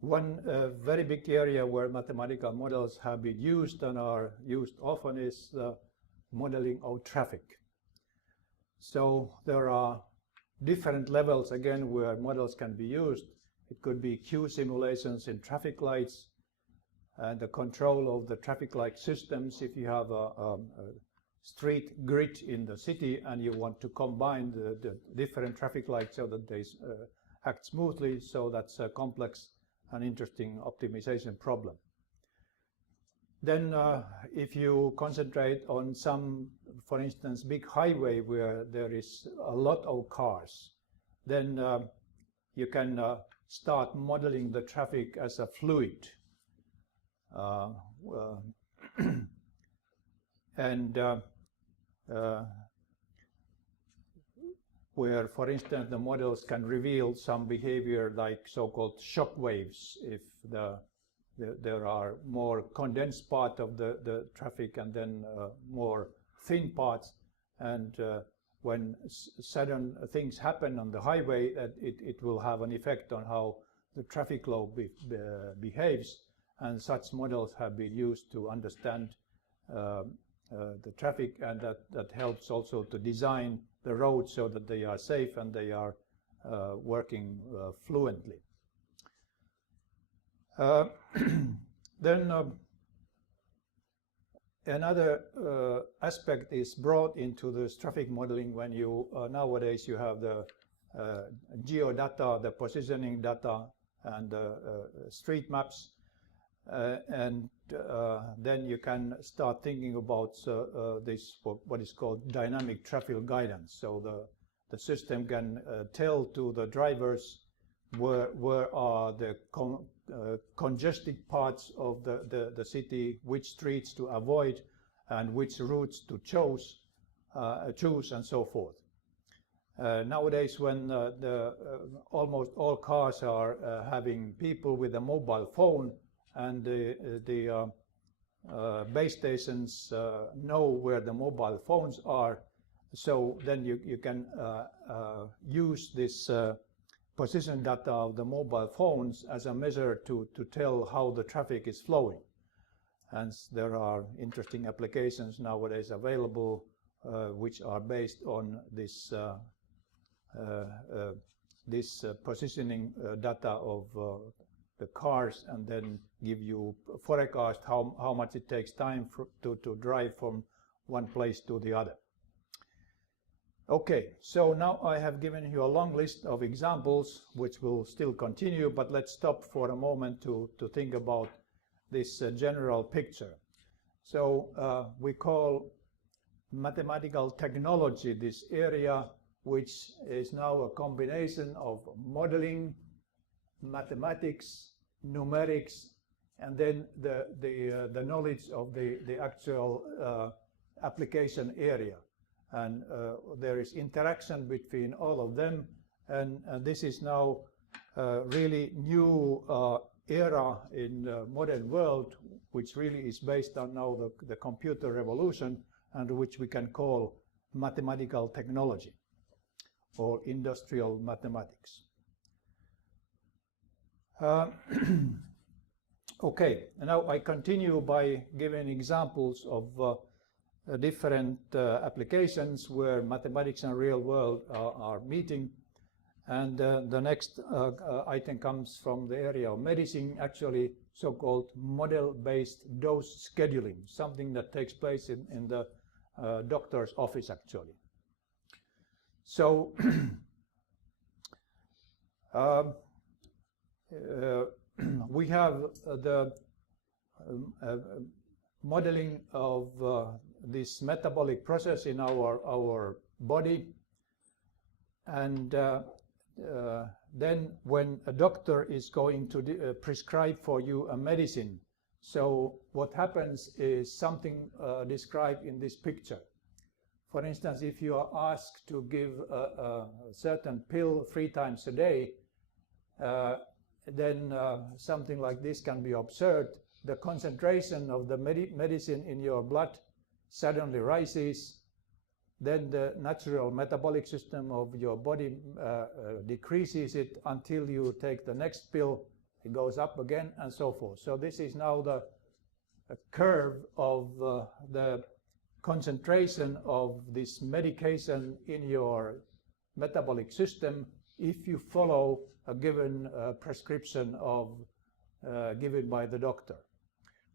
One very big area where mathematical models have been used and are used often is the modeling of traffic. So there are different levels again where models can be used. It could be queue simulations in traffic lights and the control of the traffic light systems. If you have a street grid in the city and you want to combine the different traffic lights so that they act smoothly, so that's a complex and interesting optimization problem. Then if you concentrate on some, for instance, big highway where there is a lot of cars, then you can start modeling the traffic as a fluid. Where, for instance, the models can reveal some behavior like so-called shock waves if there are more condensed part of the traffic and then more thin parts, and when sudden things happen on the highway, it will have an effect on how the traffic flow behaves, and such models have been used to understand the traffic, and that helps also to design the roads so that they are safe and they are working fluently. Then another aspect is brought into this traffic modeling when you nowadays you have the geodata, the positioning data, and street maps, and then you can start thinking about this what is called dynamic traffic guidance. So the system can tell to the drivers where are the congested parts of the city, which streets to avoid, and which routes to choose, and so forth. Nowadays, when almost all cars are having people with a mobile phone, and the base stations know where the mobile phones are, so then you can use this position data of the mobile phones as a measure to tell how the traffic is flowing. And there are interesting applications nowadays available which are based on this positioning data of the cars, and then give you forecast how much it takes time to drive from one place to the other. Okay, so now I have given you a long list of examples which will still continue, but let's stop for a moment to think about this general picture. So we call mathematical technology this area which is now a combination of modeling, mathematics, numerics, and then the knowledge of the actual application area. And there is interaction between all of them, and this is now really new era in the modern world, which really is based on now the computer revolution, and which we can call mathematical technology or industrial mathematics. Okay, now I continue by giving examples of different applications where mathematics and real world are meeting. And the next item comes from the area of medicine, actually so-called model-based dose scheduling, something that takes place in the doctor's office actually. So we have the modeling of this metabolic process in our body, and then when a doctor is going to prescribe for you a medicine, so what happens is something described in this picture. For instance, if you are asked to give a certain pill 3 times a day, then something like this can be observed. The concentration of the medicine in your blood suddenly rises, then the natural metabolic system of your body decreases it until you take the next pill, it goes up again, and so forth. So this is now the curve of the concentration of this medication in your metabolic system if you follow a given prescription of given by the doctor.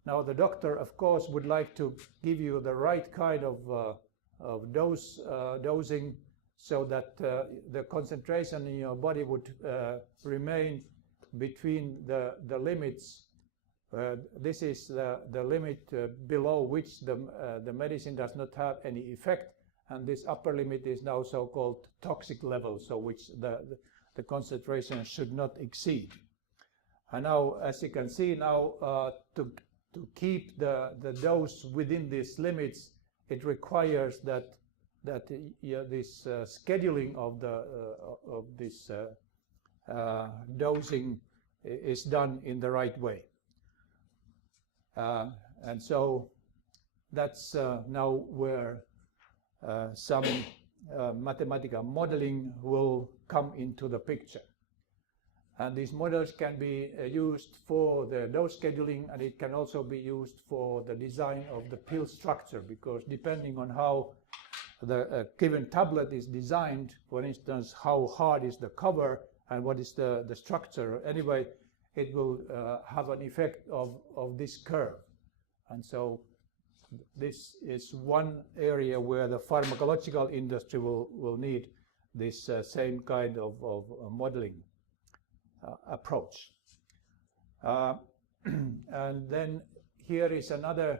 Now the doctor, of course, would like to give you the right kind of dosing so that the concentration in your body would remain between the limits. This is the limit below which the medicine does not have any effect, and this upper limit is now so-called toxic level, so which the concentration should not exceed. And now, as you can see now, to keep the dose within these limits, it requires that this scheduling of this dosing is done in the right way. And so that's now where some mathematical modeling will come into the picture. And these models can be used for the dose scheduling, and it can also be used for the design of the pill structure, because depending on how the given tablet is designed, for instance, how hard is the cover and what is the structure, anyway, it will have an effect of this curve. And so this is one area where the pharmacological industry will need this same kind of modeling approach. And then here is another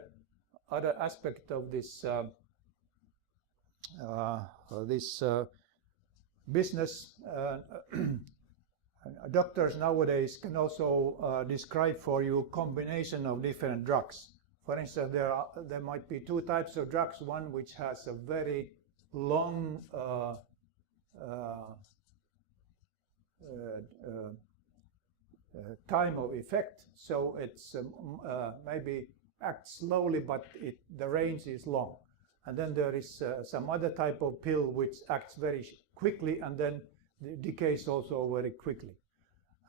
aspect of this business. Doctors nowadays can also describe for you combination of different drugs. For instance, there might be two types of drugs, one which has a very long time of effect, so it's maybe acts slowly, but the range is long. And then there is some other type of pill which acts very quickly and then decays also very quickly.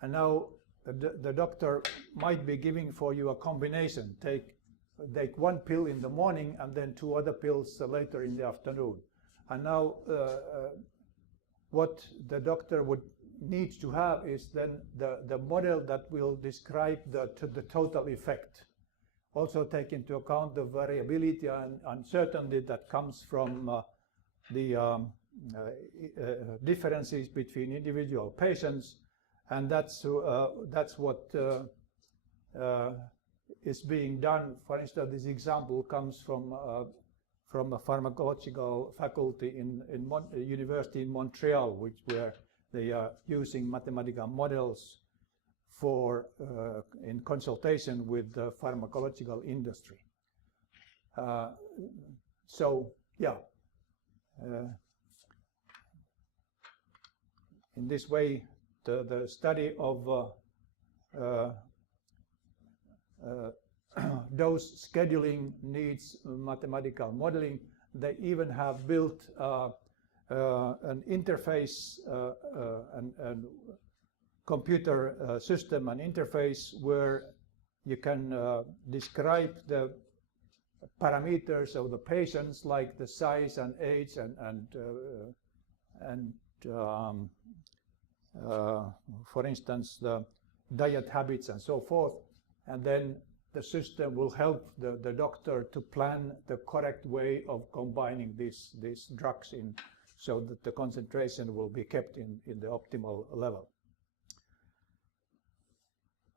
And now the doctor might be giving for you a combination. Take one pill in the morning and then two other pills later in the afternoon. And now what the doctor would need to have is then the model that will describe the total effect. Also take into account the variability and uncertainty that comes from the differences between individual patients, and that's what is being done. For instance, this example comes from a pharmacological faculty in University in Montreal, where they are using mathematical models for in consultation with the pharmacological industry. So yeah, in this way, the study of dose scheduling needs mathematical modeling. They even have built an interface and computer system and interface where you can describe the parameters of the patients, like the size and age and for instance the diet habits and so forth, and then the system will help the doctor to plan the correct way of combining these drugs in, so that the concentration will be kept in the optimal level.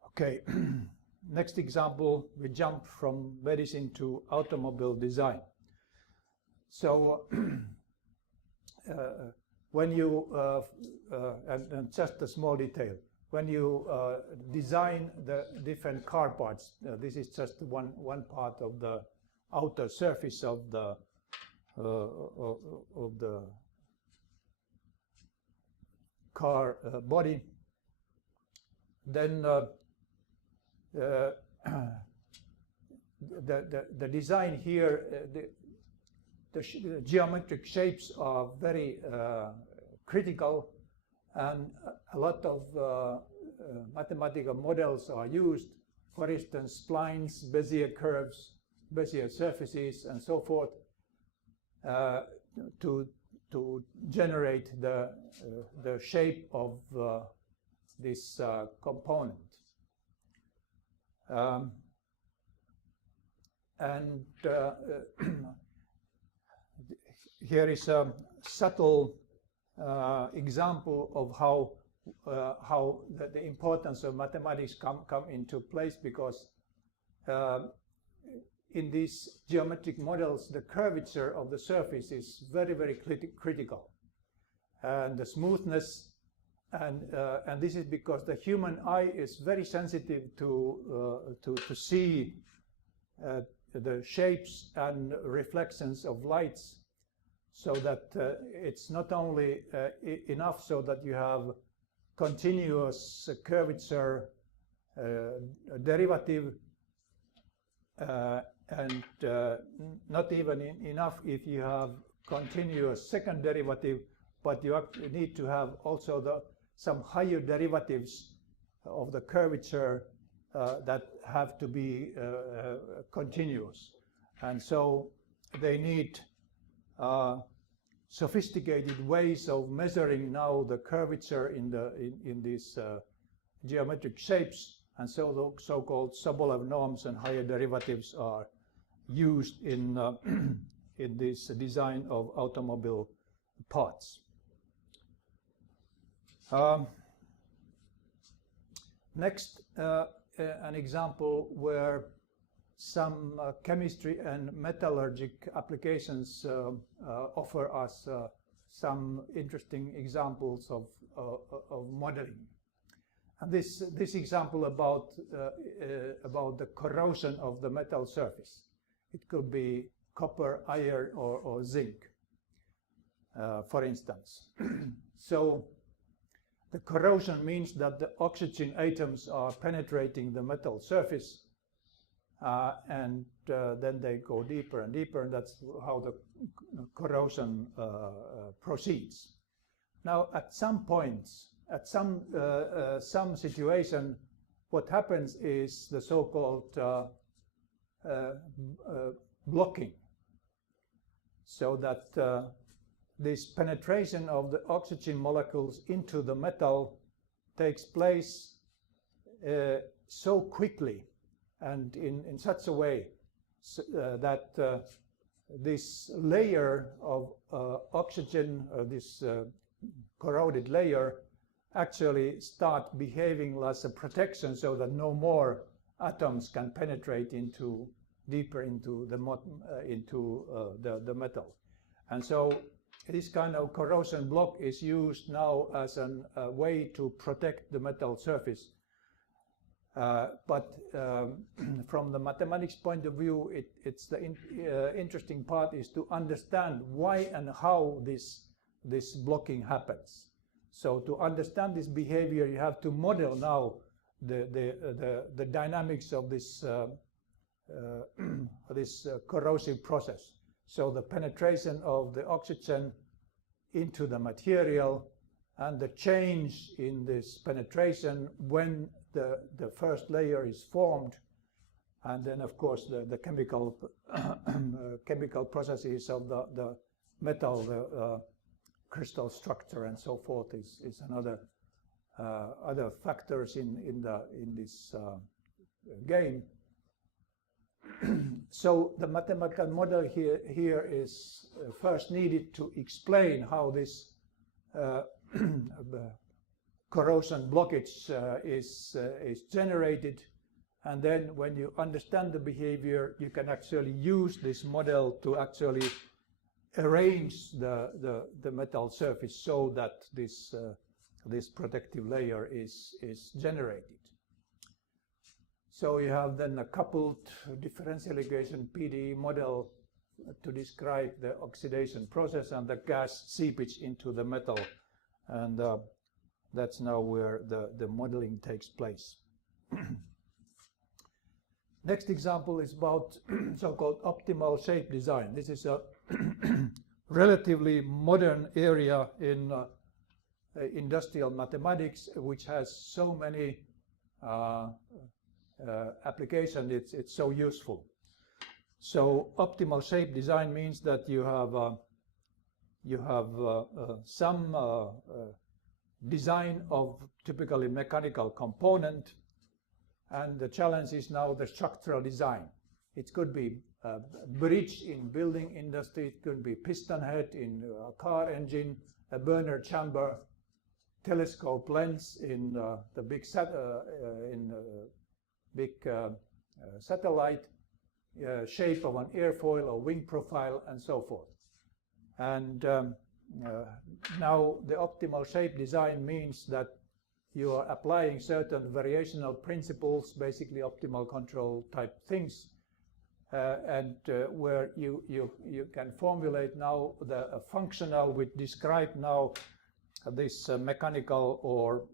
Okay, next example, we jump from medicine to automobile design. So when you, and just a small detail, when you design the different car parts, this is just one part of the outer surface of the car body, then the design here, the geometric shapes are very critical, and a lot of mathematical models are used, for instance, splines, Bezier curves, Bezier surfaces, and so forth, to generate the shape of this component. Here is a subtle example of how the importance of mathematics come into place, because in these geometric models, the curvature of the surface is very, very critical, and the smoothness, and this is because the human eye is very sensitive to see the shapes and reflections of lights, so that it's not only enough so that you have continuous curvature derivative, and not even enough if you have continuous second derivative, but you need to have also some higher derivatives of the curvature that have to be continuous. And so they need sophisticated ways of measuring now the curvature in these geometric shapes, and so the so-called Sobolev norms and higher derivatives are used in in this design of automobile parts. Next, an example where some chemistry and metallurgic applications offer us some interesting examples of modeling. And this example about the corrosion of the metal surface. It could be copper, iron, or zinc, for instance. So the corrosion means that the oxygen atoms are penetrating the metal surface, and then they go deeper and deeper, and that's how the corrosion proceeds. Now, at some points, at some situation, what happens is the so-called blocking, so that this penetration of the oxygen molecules into the metal takes place so quickly and in such a way that this layer of oxygen, this corroded layer, actually start behaving as a protection, so that no more atoms can penetrate deeper into the metal. And so this kind of corrosion block is used now as a way to protect the metal surface. But from the mathematics point of view, it's the interesting part is to understand why and how this blocking happens. So to understand this behavior, you have to model now the dynamics of this corrosive process. So the penetration of the oxygen into the material and the change in this penetration when the first layer is formed, and then of course the chemical chemical processes of the metal, the crystal structure and so forth is another other factors in this game. So the mathematical model here is first needed to explain how this corrosion blockage is generated, and then when you understand the behavior, you can actually use this model to actually arrange the metal surface so that this protective layer is generated. So you have then a coupled differential equation PDE model to describe the oxidation process and the gas seepage into the metal, and that's now where the modeling takes place. Next example is about so-called optimal shape design. This is a relatively modern area in industrial mathematics, which has so many applications. It's so useful. So optimal shape design means that you have some design of typically mechanical component, and the challenge is now the structural design. It could be a bridge in building industry, it could be piston head in a car engine, a burner chamber, telescope lens in the big satellite, shape of an airfoil or wing profile, and so forth. And now the optimal shape design means that you are applying certain variational principles, basically optimal control type things, and where you can formulate now the functional, which describe now this mechanical or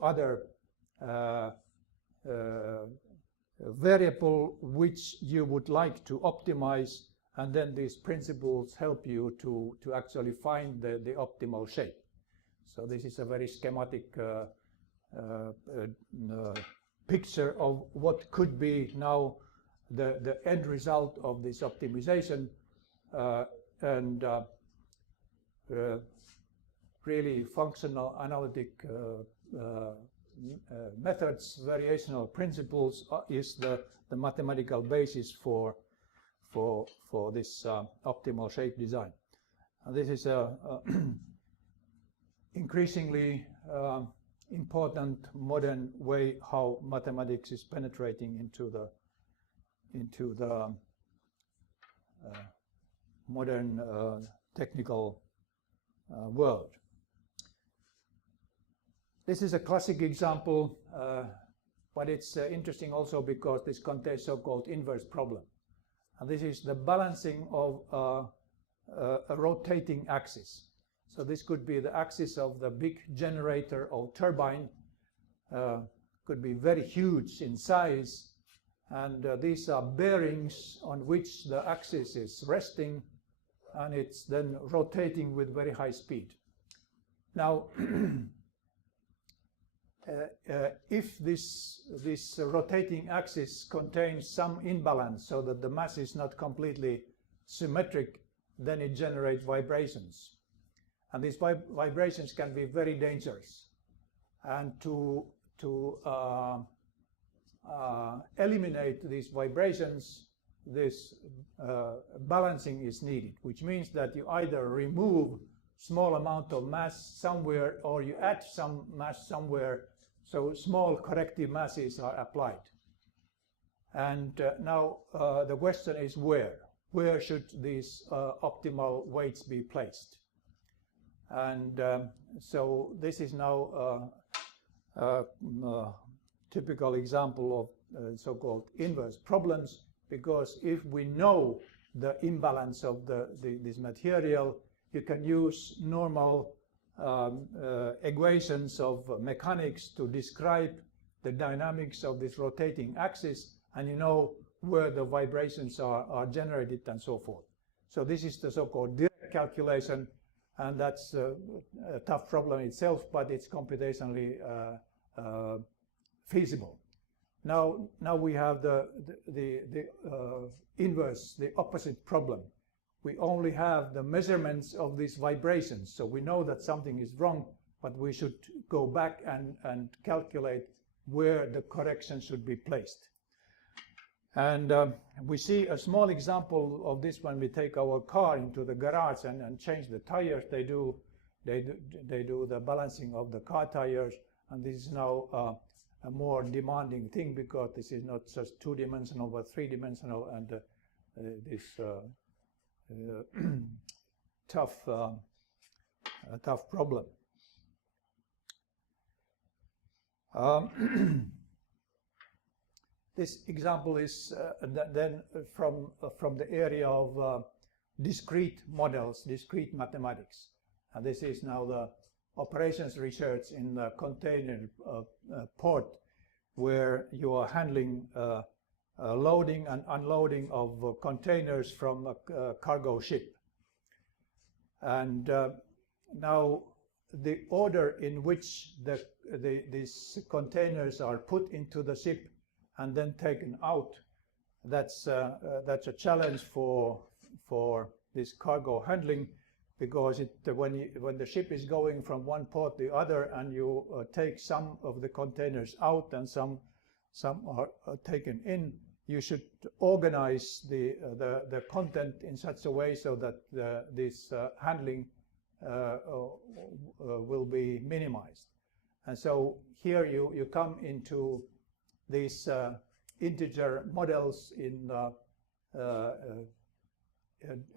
other variable which you would like to optimize, and then these principles help you to actually find the optimal shape. So this is a very schematic picture of what could be now the end result of this optimization, and really functional analytic methods, variational principles is the mathematical basis for this optimal shape design. And this is a increasingly important modern way how mathematics is penetrating into the modern technical world. This is a classic example, but it's interesting also because this contains so-called inverse problem. And this is the balancing of a rotating axis. So this could be the axis of the big generator or turbine, could be very huge in size, and these are bearings on which the axis is resting, and it's then rotating with very high speed. Now, if this rotating axis contains some imbalance so that the mass is not completely symmetric, then it generates vibrations. And these vibrations can be very dangerous. And to eliminate these vibrations, this balancing is needed, which means that you either remove small amount of mass somewhere or you add some mass somewhere, so small corrective masses are applied. And now the question is where? Where should these optimal weights be placed? And so this is now a typical example of so-called inverse problems, because if we know the imbalance of this material, you can use normal equations of mechanics to describe the dynamics of this rotating axis, and you know where the vibrations are generated and so forth. So this is the so-called direct calculation, and that's a tough problem itself, but it's computationally feasible. Now we have the inverse, the opposite problem. We only have the measurements of these vibrations, so we know that something is wrong, but we should go back and calculate where the correction should be placed. And we see a small example of this when we take our car into the garage and change the tires. They do the balancing of the car tires, and this is now a more demanding thing because this is not just two-dimensional but three-dimensional, and this tough problem. This example is then from the area of discrete models, discrete mathematics. And this is now the operations research in the container port, where you are handling loading and unloading of containers from a cargo ship. And now the order in which these containers are put into the ship and then taken out, that's a challenge for this cargo handling, because when the ship is going from one port to the other and you take some of the containers out and some are taken in, you should organize the content in such a way so that this handling will be minimized. And so here you come into these integer models in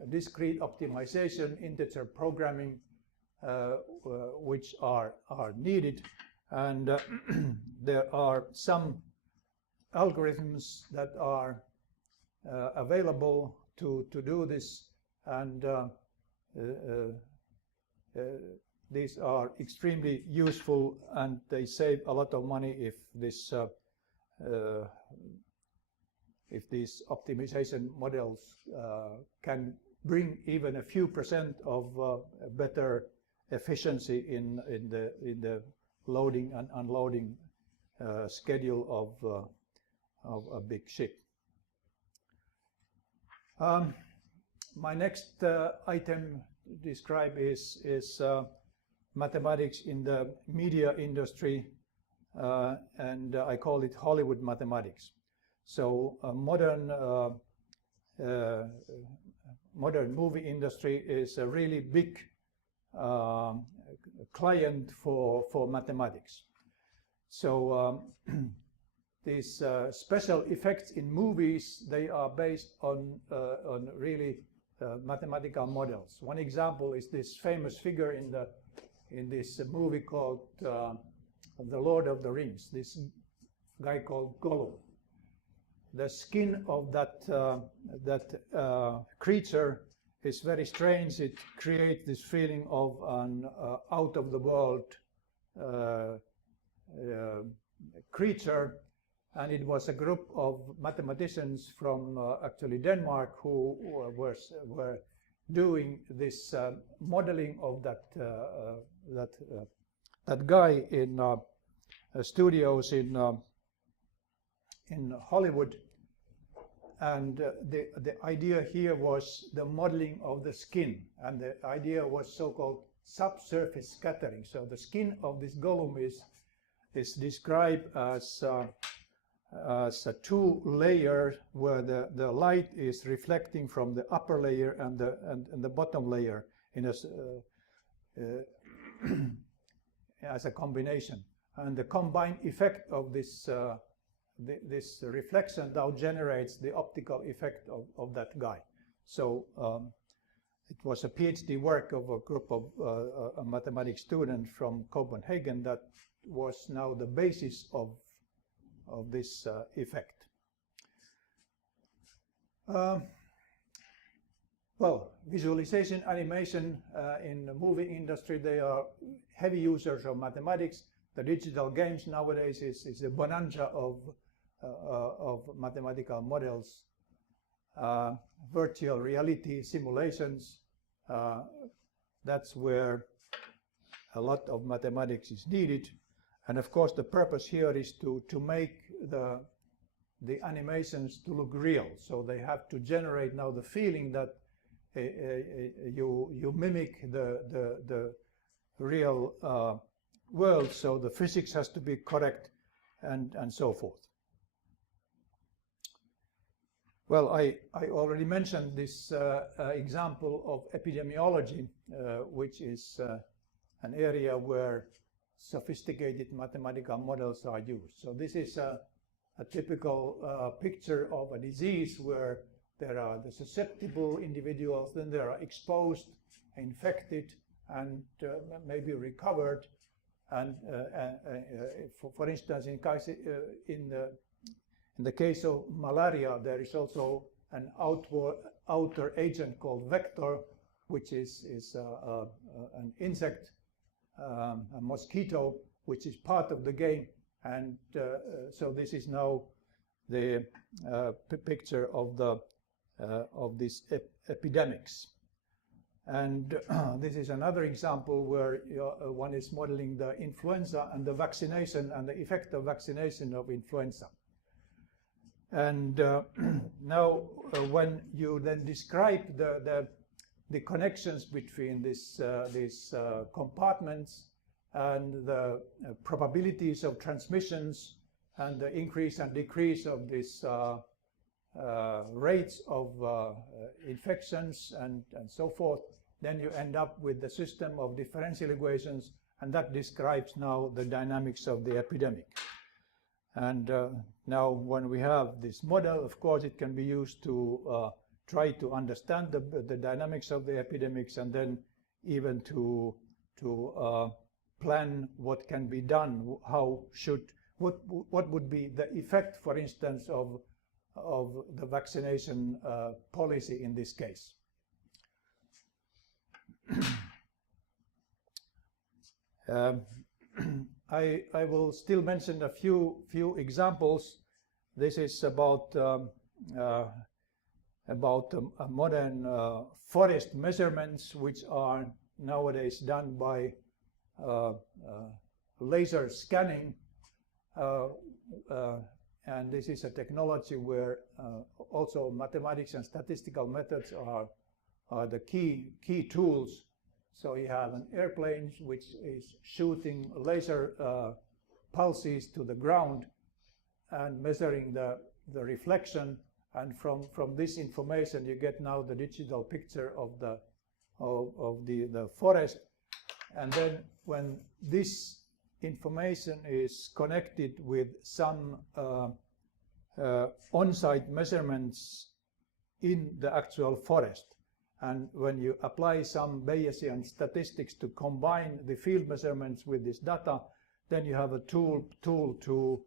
discrete optimization, integer programming, which are needed. And there are some algorithms that are available to do this, and these are extremely useful, and they save a lot of money if these optimization models can bring even a few percent of better efficiency in the loading and unloading schedule of a big ship. My next item to describe is mathematics in the media industry, and I call it Hollywood mathematics. So modern movie industry is a really big client for mathematics. So these special effects in movies, they are based on really mathematical models. One example is this famous figure in this movie called The Lord of the Rings, this guy called Gollum. The skin of that creature is very strange. It creates this feeling of an out-of-the-world creature, and it was a group of mathematicians from actually Denmark who were doing this modeling of that guy in studios in Hollywood. And the idea here was the modeling of the skin, and the idea was so-called subsurface scattering. So the skin of this Gollum is described as a two-layer where the light is reflecting from the upper layer and the bottom layer in as a combination, and the combined effect of this this reflection now generates the optical effect of that guy. So it was a PhD work of a group of a mathematics student from Copenhagen that was now the basis of this effect. Well, visualization, animation in the movie industry, they are heavy users of mathematics. The digital games nowadays is a bonanza of mathematical models. Virtual reality simulations, that's where a lot of mathematics is needed. And of course the purpose here is to make the animations to look real. So they have to generate now the feeling that you mimic the real world, so the physics has to be correct and so forth. Well, I already mentioned this example of epidemiology, which is an area where sophisticated mathematical models are used. So this is a typical picture of a disease where there are the susceptible individuals, then there are exposed, infected, and maybe recovered. And for instance, in the case of malaria, there is also an outer agent called vector, which is an insect, a mosquito, which is part of the game. And so this is now the picture of these epidemics. And this is another example where one is modeling the influenza and the vaccination and the effect of vaccination of influenza. And now when you then describe the connections between these compartments and the probabilities of transmissions and the increase and decrease of these rates of infections and so forth, then you end up with the system of differential equations, and that describes now the dynamics of the epidemic. And now when we have this model, of course, it can be used to try to understand the dynamics of the epidemics, and then even to plan what can be done, what would be the effect, for instance, of the vaccination policy in this case. I will still mention a few examples. This is about modern forest measurements, which are nowadays done by laser scanning, and this is a technology where also mathematics and statistical methods are the key tools. So you have an airplane which is shooting laser pulses to the ground and measuring the reflection, and from this information you get now the digital picture of the forest. And then when this information is connected with some on-site measurements in the actual forest, and when you apply some Bayesian statistics to combine the field measurements with this data, then you have a tool to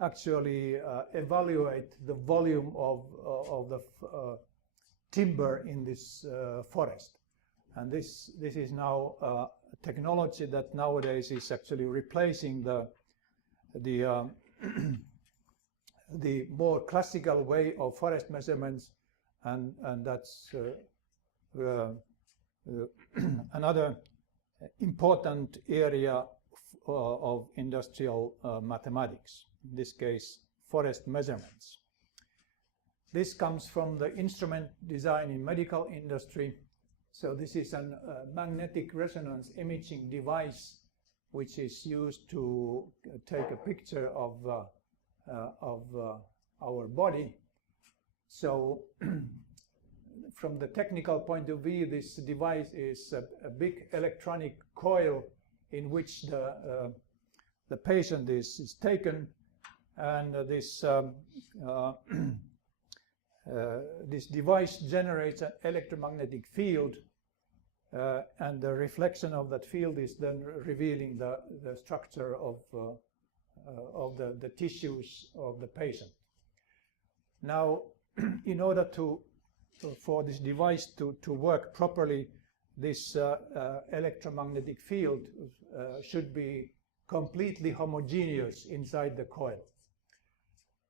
actually evaluate the volume of the timber in this forest. And this is now a technology that nowadays is actually replacing the more classical way of forest measurements, and that's another important area of industrial mathematics, in this case forest measurements. This comes from the instrument design in medical industry. So this is a magnetic resonance imaging device which is used to take a picture of our body. So from the technical point of view, this device is a big electronic coil in which the patient is taken, and this this device generates an electromagnetic field, and the reflection of that field is then revealing the structure of the tissues of the patient. Now, in order for this device to work properly, this electromagnetic field should be completely homogeneous inside the coil.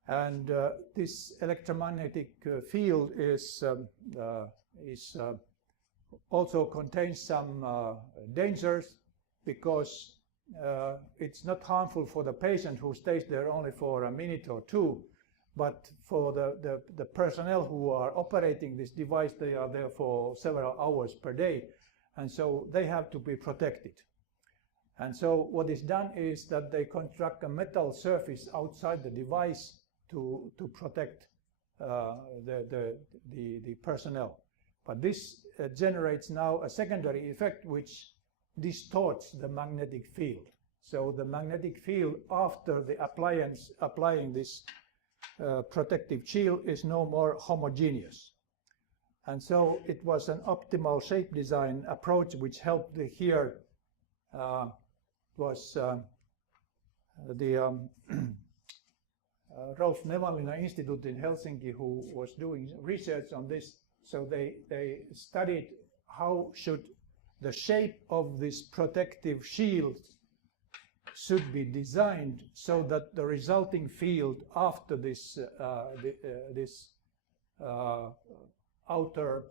And this electromagnetic field is also contains some dangers, because it's not harmful for the patient who stays there only for a minute or two, but for the personnel who are operating this device, they are there for several hours per day, and so they have to be protected. And so what is done is that they construct a metal surface outside the device to protect the personnel. But this generates now a secondary effect which distorts the magnetic field. So the magnetic field after the applying this protective shield is no more homogeneous. And so it was an optimal shape design approach which helped here. Was the Rolf Nevanlinna Institute in Helsinki who was doing research on this. So they studied how should the shape of this protective shield should be designed so that the resulting field after this outer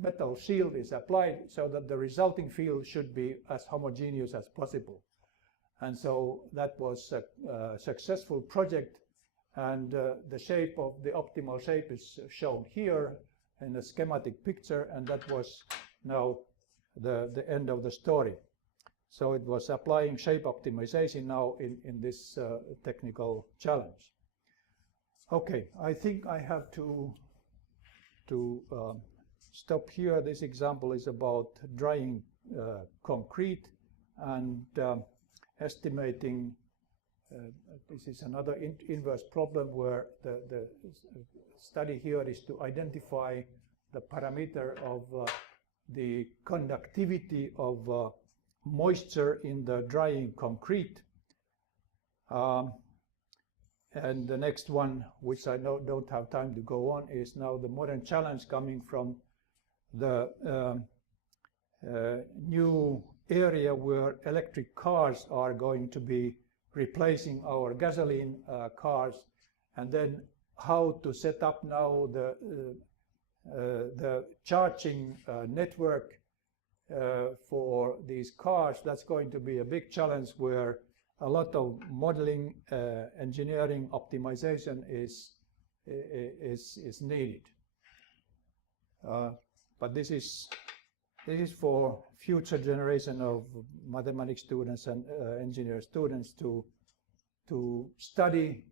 metal shield is applied so that the resulting field should be as homogeneous as possible. And so that was a successful project, and the shape of the optimal shape is shown here in the schematic picture, and that was now the end of the story. So it was applying shape optimization now in this technical challenge. Okay, I think I have to stop here. This example is about drying concrete and estimating. This is another inverse problem where the study here is to identify the parameter of the conductivity of moisture in the drying concrete. And the next one, which I don't have time to go on, is now the modern challenge coming from the new area where electric cars are going to be replacing our gasoline cars, and then how to set up now the charging network for these cars. That's going to be a big challenge where a lot of modeling, engineering, optimization is needed. But this is for future generation of mathematics students and engineer students to study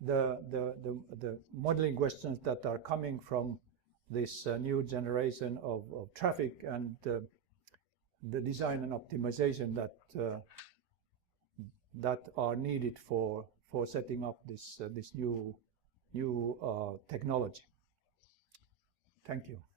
the modeling questions that are coming from this new generation of traffic, and the design and optimization that are needed for setting up this new technology. Thank you.